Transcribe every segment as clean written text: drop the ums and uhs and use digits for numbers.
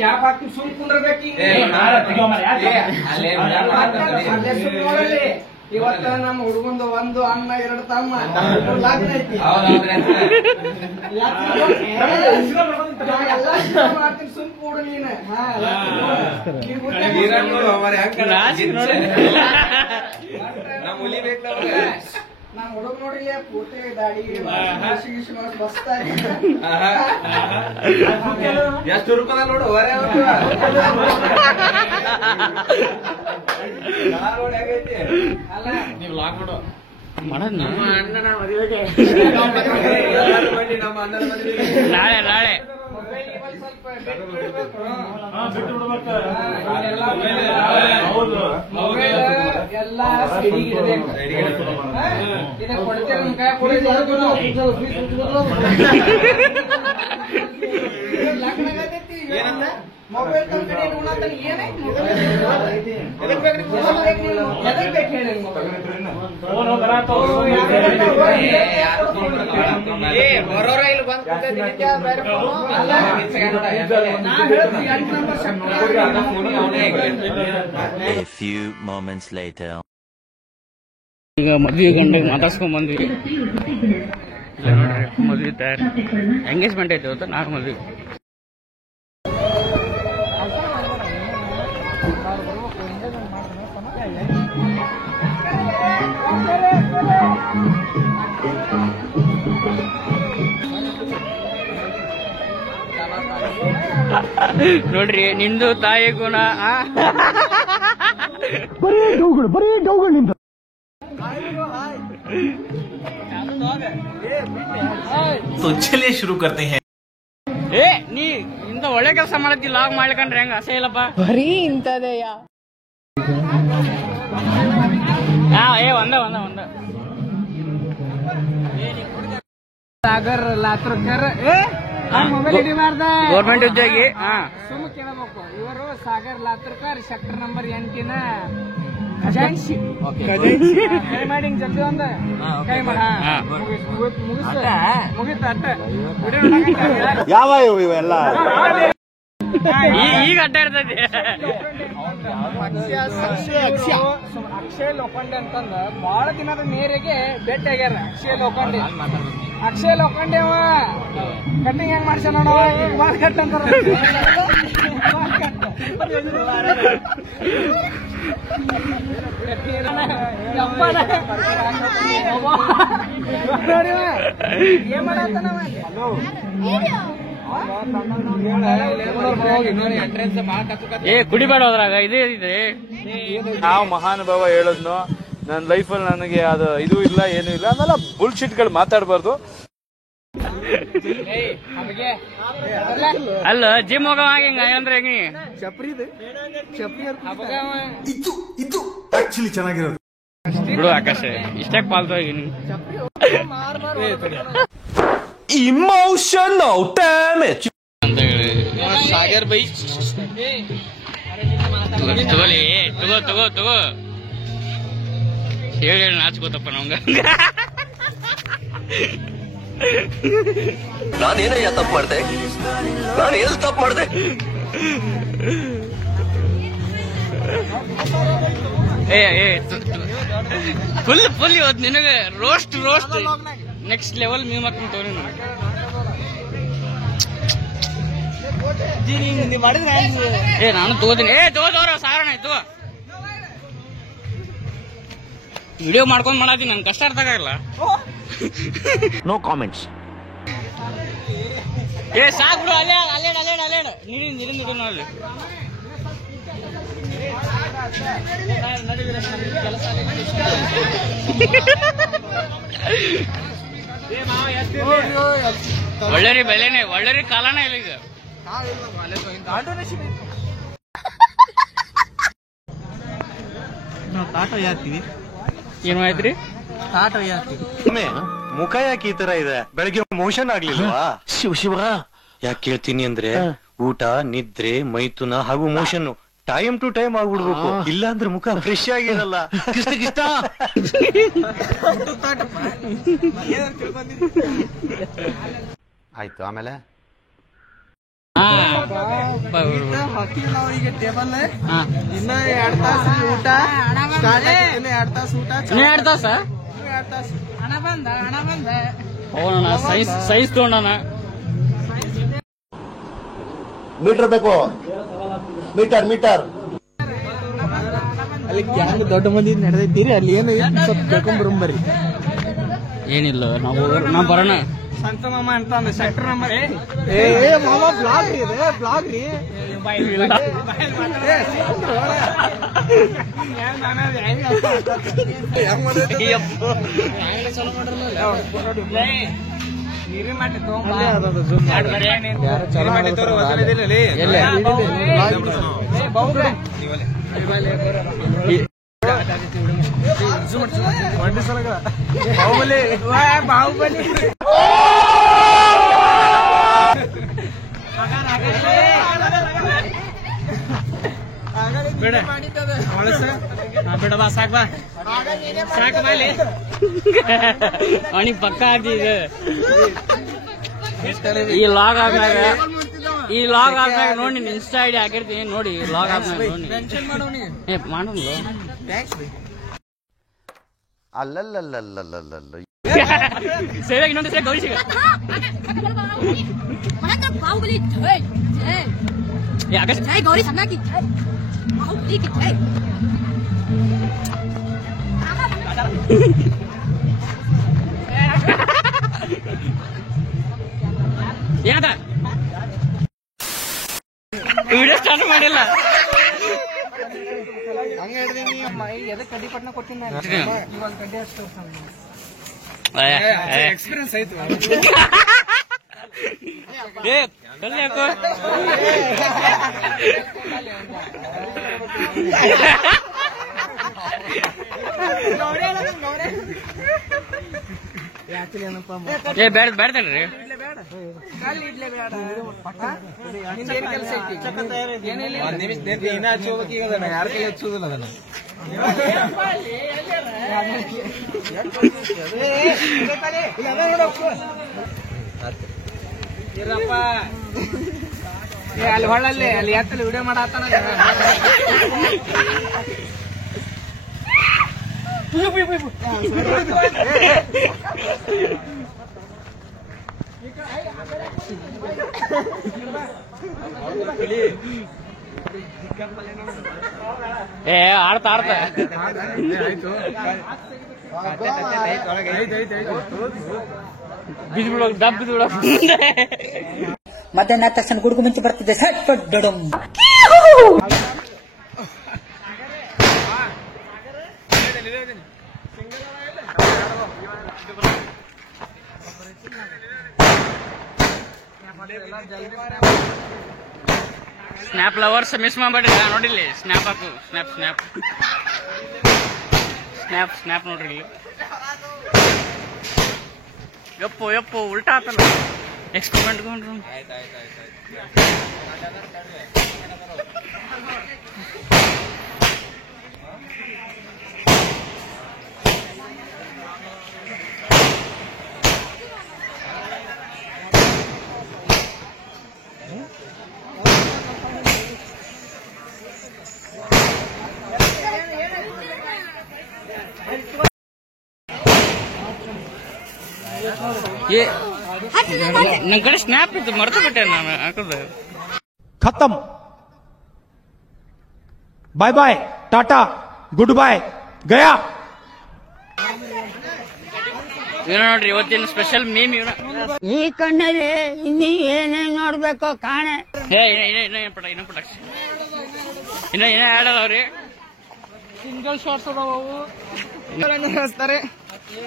Cap ಹಾಕಿ ಸುಮ್ ಕುಂಡ್ರಬೇಕು ಇವತ್ತ ನಮ್ಮ ಹುಡುಗಂದು ಒಂದು ಅಣ್ಣ ಎರಡು ತಮ್ಮ ಲಗ್ನ ಐತಿ ಸುಮ್ ಕೂಡು ನೀನು ನಮ್ ಹುಡುಗ ನೋಡಿಲ್ಲ ಪೂರ್ತಿ ದಾಡಿ ಬಸ್ತಾರೆ ಎಷ್ಟು ರೂಪಾಯಿ ನೋಡು ನೀವು ಲಾಕ್ ಮಾಡು ನಮ್ಮ ಅಣ್ಣನ ಮದುವೆಗೆ ನಮ್ಮ ಅಣ್ಣನ ಮದುವೆಗೆ ನಾಳೆ ನಾಳೆ ಎಲ್ಲ mobile company A few moments later. ಈಗ ಮದ್ವೆ ಗಂಡ ಮಾತಾಡ್ಸ್ಕೊಂಡ್ ಬಂದ್ವಿ. ನೋಡ್ರಿ ಮದ್ವೆ ತಯಾರಿ ಎಂಗೇಜ್ಮೆಂಟ್ ಐತೆ ಇವತ್ತು ನಾಲ್ಕು ಮದ್ವೆ. ನೋಡ್ರಿ ನಿಂದು ತಾಯಿ ಗುಣ ಬರೀ ಡೌಗಳು ನಿಂದು. तो चलिए शुरू करते हैं. ಏ ನೀ ಇಂತ ಒಳ್ಳೆ ಕೆಲಸ ಮಾಡತ್ತಿ ಲಾಗ್ ಮಾಡ್ಕೊಂಡ್ರೆ ಹೆಂಗ ಅಸೇ ಇಲ್ಲಪ್ಪ ಬರೀ ಇಂತದೆಯ ಒಂದ ಸಾಗರ್ ಲಾತ್ರಕರ್ ಮೊಬೈಲ್ ಹಿಡಿಬಾರ್ದ ಗೌರ್ಮೆಂಟ್ ಉದ್ಯೋಗಿ ಸುಮ್ಮ ಕೇಳಬೇಕು. ಇವರು ಸಾಗರ್ ಲಾತ್ರಕರ್ ಸೆಕ್ಟರ್ ನಂಬರ್ 8ನ ಖಜಾನ್ಸಿ. ಕೈ ಮಾಡಿ ಹಿಂಗ್ ಜಲ್ದಿ ಒಂದ ಕೈ ಮಾಡ ಮುಗಿತ ಅಟ್ಟ ಯಾವ ಇವೆಲ್ಲ ಈಗ ಅಡ್ಡ ಇರ್ತೈತಿ. ಅಕ್ಷಯ್ ಲೋಖಂಡೆ ಅಂತಂದ ಬಹಳ ದಿನದ ಮೇರೆಗೆ ಭೇಟಿ ಆಗ್ಯಾರ. ಅಕ್ಷಯ್ ಲೋಖಂಡೆ ಅವ ಕಟ್ಟಿಂಗ್ ಹೆಂಗ್ ಮಾಡ್ಸ ನೋಡ ಬಾಳ್ ಕಟ್ ಅಂತಾರ. ಏನ್ ಮಾಡತ್ತನವ ಕುಡಿಬೇಡ ಹೋದ್ರಾಗ ಇದೇ ಇದೆ. ನಾವು ಮಹಾನುಭಾವ ಹೇಳದ್ನು ನನ್ನ ಲೈಫಲ್ಲಿ ನನಗೆ ಅದು ಇದು ಇಲ್ಲ ಏನು ಇಲ್ಲ ಆಮೇಲೆ ಬುಲ್ಶಿಟ್ಗಳು ಮಾತಾಡಬಾರ್ದು. ಅಲ್ಲ ಜಿಮ್ ಹೋಗೋ ಹಿಂಗ ಅಂದ್ರೆ ಹೆಂಗಿ ಇದು ಆಕ್ಚುಲಿ ಚೆನ್ನಾಗಿರೋದು ಬಿಡು ಆಕಾಶ ಇಷ್ಟಕ್ಕೆ ಪಾಲ್ತು ಹೋಗಿ ಇಮೋಷನಲ್ ಡ್ಯಾಮೇಜ್ ಅಂತ ಹೇಳಿ ಸಾಗರ್ ಬೈ ತಗೋಲಿ ತಗೋ ಹೇಳಿ ನಾಚ್ಕೋತಪ್ಪ ನಮ್ಗ. ನಾನೇನಯ್ಯ ತಪ್ಪು ಮಾಡ್ದೆ? ನಾನು ಎಲ್ಲಿ ತಪ್ಪು ಮಾಡ್ದೆ? ಫುಲ್ ಇವತ್ತು ನಿನಗೆ ರೋಸ್ಟ್ ನೆಕ್ಸ್ಟ್ ಲೆವೆಲ್ ಮೀ ಮಾಡ್ಕೊಂಡು ತೋರಿ ನಾನು ತಗೋತೀನಿ. ತಗೋದವ್ರ ಸಾರಣ ಆಯ್ತು ವಿಡಿಯೋ ಮಾಡ್ಕೊಂಡ್ ಮಾಡತ್ತೀನಿ. ನನ್ ಕಷ್ಟ ಅರ್ಥ ಆಗಲ್ಲ. No comments. ಸಾಕ್ ಬಿಡು. ಅಲ್ಲೇಡ್ ನೀರು ಅಲ್ಲಿ ಒಳ್ಳೆ ಬೆಲೆನೆ ಒಳ್ಳೆ ಕಾಲನೇ ಇಲ್ಲ ಈಗ. ಏನ್ ಆಯ್ತ್ರಿ ಮುಖ ಯಾಕೆ ಈ ತರ ಇದೆ? ಬೆಳಗ್ಗೆ ಮೋಷನ್ ಆಗ್ಲಿಲ್ವಾ? ಶಿವ ಯಾಕೆ ಕೇಳ್ತೀನಿ ಅಂದ್ರೆ ಊಟ ನಿದ್ರೆ ಮೈಥುನ ಹಾಗೂ ಮೋಷನ್ ಟೈಮ್ ಟು ಟೈಮ್ ಆಗ್ಬಿಡ್ಬೇಕು, ಇಲ್ಲ ಅಂದ್ರೆ ಮುಖ ಫ್ರೆಶ್ ಆಗಿರಲ್ಲ. ಕಿಷ್ಟ ಆಯ್ತು, ಆಮೇಲೆ ಈಗ ಟೇಬಲ್ ಇನ್ನ 2 ತಾಸು ಊಟ ಸ್ಟಾರ್ಟ್ ಆಗಿದೆ. ಇನ್ನ 2 ತಾಸು ಊಟ, 2 ತಾಸ 2 ತಾಸು ಹಣ ಬಂದ ಹೋಗೋಣ. ಸೈನ್ಸ್ ತಗೊಂಡಣ. ಮೀಟರ್ ಬೇಕು, ಮೀಟರ್ ಅಲ್ಲಿ ಗ್ಯಾಂಗ್ ದೊಡ್ಡ ಮಂದಿ ನಡೆದೈತೀರಿ. ಅಲ್ಲಿ ಏನು ಸ್ವಲ್ಪ ಕೇಳ್ಕೊಂಬರ್ರಿ. ಏನಿಲ್ಲ, ನಾವು ಬರೋಣ. ಸಂತ ಮಾಮ ಅಂತ ಅಂದ ಸೆಕ್ಟರ್ ನಂಬರ್. ಮಾಮ ಬ್ಲಾಗ್ ರೀ, ಇದೆ ಬ್ಲಾಗ್ ರೀ. ನೀರಿನ ಮಾಟಿ ಬಾಹುಬಲಿ ಬಿಡ ಬಾ, ಸಾಕ್ ಬಾ, ಸಾಕು ಬಾಲಿ. ಅವನಿಗೆ ಪಕ್ಕ ಆಗ್ತಿದೆ. ಈ ಲಾಗ್ ಆದ್ಮ್ಯಾಗ ನೋಡಿ ಇನ್ಸ್ಟಾ ಐಡಿ ಹಾಕಿರ್ತೀನಿ ನೋಡಿ. ಲಾಗ್ ಆದ್ಮ್ಯಾಗ ನೋಡಿ ಮಾಡೋಣ. ಅಲ್ಲಲ್ಲಲ್ಲಲ್ಲಲ್ಲಲ್ಲ ಸೇವೆಗೆ ಇನ್ನೊಂದು ಸೇ ಗೌರಿ ಸಿಗ ಬಾಹುಬಲಿ ಜೈ ಗೌರಿ ಸಣ್ಣಾಕಿ ಬಾಹುಬಲಿ ಜೈ. ಏನದ ವಿಡಿಯೋ ಸ್ಟಾರ್ಟ್ ಮಾಡಿಲ್ಲ. ಹಂಗ ಹೇಳಿದೀನಿ. ಎದಕ್ಕೆ ಕಡ್ಡಿ ಪಟ್ನ ಕೊಟ್ಟಿನ ಇವಾಗ ಕಡ್ಡಿ ಅಷ್ಟು ಎಕ್ಸ್ಪೀರಿಯನ್ಸ್ ಆಯ್ತು. ಕಲ್ಯಾಕೋ ಬೇಡ್ತೇನ್ರಿ. ಕೆಲಸ ಐತಿ ಏನಿಲ್ಲ. ಯಾರ ಕೈ ಹಚ್ಚೋದಿಲ್ಲ ಅದನ್ನ. ಇರಪ್ಪ ಅಲ್ಲಿ ಹೊಳ್ಳಲ್ಲಿ ಅಲ್ಲಿ ಎತ್ತಲ್ಲಿ ವಿಡಿಯೋ ಮಾಡತ್ತಾನ. ಆಡ್ತಾ ಬಿದ್ಬಿಡೋ ದಬ್ ಬಿದ್ಬಿಡೋ. ಮಧ್ಯಾಹ್ನ ತಕ್ಷಣ ಗುಡುಗು ಮುಂಚೆ ಬರ್ತಿದ್ದೆ ಸಟ್ ದೊಡ್ಡಂ. ಸ್ನ್ಯಾಪ್ ಲವರ್ಸ್ ಮಿಸ್ ಮಾಡ್ಬೇಡ್ರಿ. ನೋಡಿಲ್ಲಿ ಸ್ನ್ಯಾಪ್ ಹಾಕು. ಸ್ನ್ಯಾಪ್ ನೋಡ್ರಿ. ಯಪ್ಪೋ ಉಲ್ಟಾ ಆತಲ್ಲ. ಎಕ್ಸ್ಪೆರಿಮೆಂಟ್ ಗೊಂಡ್ರು. ನನ್ ಕಡೆ ಸ್ನ್ಯಾಪ್ ಇತ್ತು, ಮರ್ತು ಬಿಟ್ಟೆ ನಾನು ಹಾಕೋದು. खत्म, bye bye, tata, good bye, गया. ಇವ್ನ ನೋಡ್ರಿ ಇವತ್ತಿನ ಸ್ಪೆಷಲ್ ಮೀಮ್. ಇವ್ನ ಈ ಕಣ್ಣಲ್ಲಿ ಇನ್ನೀ ಏನೇನ್ ನೋಡ್ಬೇಕು ಕಾಣೆ. ಇನ್ನ ಆಡ್ ಅದಾವ್ರಿ. ಸಿಂಗಲ್ ಶಾರ್ಟ್ಸ್ ಅದಾವು. ಹಚ್ತಾರೆ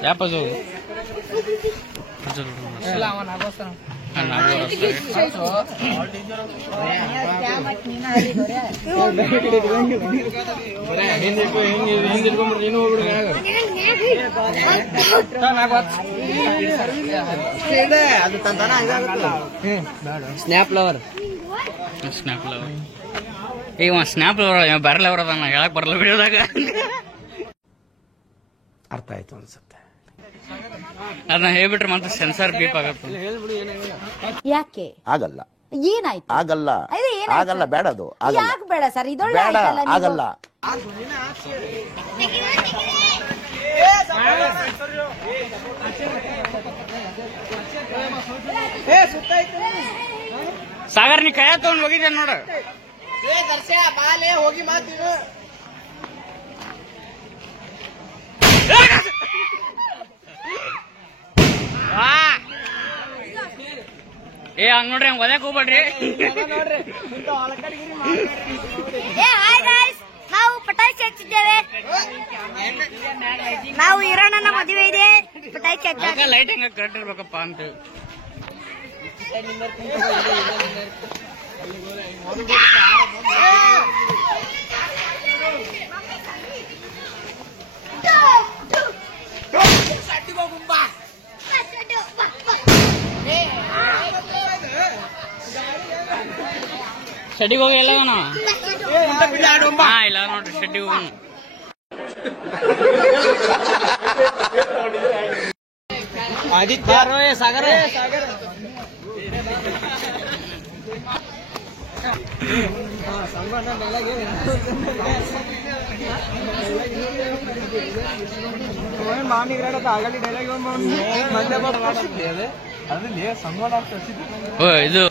ಯಾಪದು ಇಲ್ಲ ಅವನ ಆಗೋಸ್ಕರ ಸ್ನ್ಯಾಪ್ ಲವರ್ ಇವ ಸ್ನ್ಯಾಪ್ ಬರಲ್ಲ ಅವ್ರದನ್ನ ಹೇಳಕ್ ಬರಲ್ಲ ವಿಡಿಯೋದಾಗ. ಅರ್ಥ ಆಯ್ತು ಅನ್ಸುತ್ತೆ. ಅದನ್ನ ಹೇಳ್ಬಿಟ್ರೆ ಮತ್ತೆ ಸೆನ್ಸಾರ್ ಬೀಪ್ ಆಗತ್ತೆ. ಯಾಕೆ ಆಗಲ್ಲ, ಏನಾಯ್ತು? ಆಗಲ್ಲ, ಆಗಲ್ಲ, ಬೇಡ, ಅದು ಯಾಕೆ ಬೇಡ ಸರ್? ಇದೊಳ್ಳೆ ಬೇಡ, ಆಗಲ್ಲ. ಸಾಗರ್ ನೀ ಕೈ ತಗೊಂಡ್ ಹೋಗಿದ್ದೆ ನೋಡ. ಹೋಗಿ ಮಾತೀಗ ಏ ಹಂಗ್ ನೋಡ್ರಿ, ಹಂಗ್ ಒದಕ್ ಹೋಗ್ಬೇಡ್ರಿ. ನಾವು ಪಟಾಕಿ ಹಚ್ಚಿದ್ದೇವೆ. ನಾವು ಹಿರಣ್ಣನ ಮದುವೆ ಇದೆ, ಪಟಾಕಿ ಹಚ್ಚ. ಲೈಟ್ ಹೆಂಗ ಕರೆಕ್ಟ್ ಇರ್ಬೇಕಪ್ಪ ಅಂತ. ಶೆಡ್ಡಿಗೆ ಹೋಗಿ ಎಲ್ಲ ಇಲ್ಲ ನೋಡ್ರಿ, ಶೆಡ್ಡಿಗೆ ಹೋಗೋಣ. ಆದಿತ್ಯ ಸಾಗರ ಮಾಮಿಗ್ರಾಡ ಆಗಲಿ ಡೈಲಾಗ್ ಅದ್ರಲ್ಲಿ ಸಂಗಡ ಇದು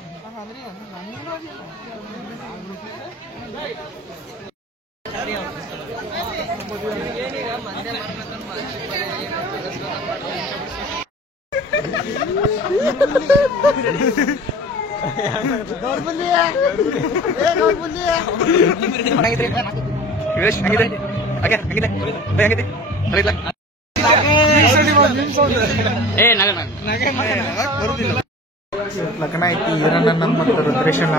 ಲಗ್ನ ಐತಿ ಹಿರಣ್ಣ ಮತ್ತು ರುದ್ರೇಶಣ್ಣ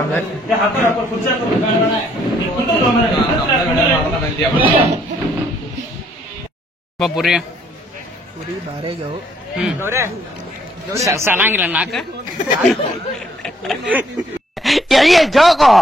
ಪುರಿ ಪುರಿ ಬಾರೆಗವು ಸಲಾಂಗಿಲ್ಲ ನಾಕ ಜೋಗೋ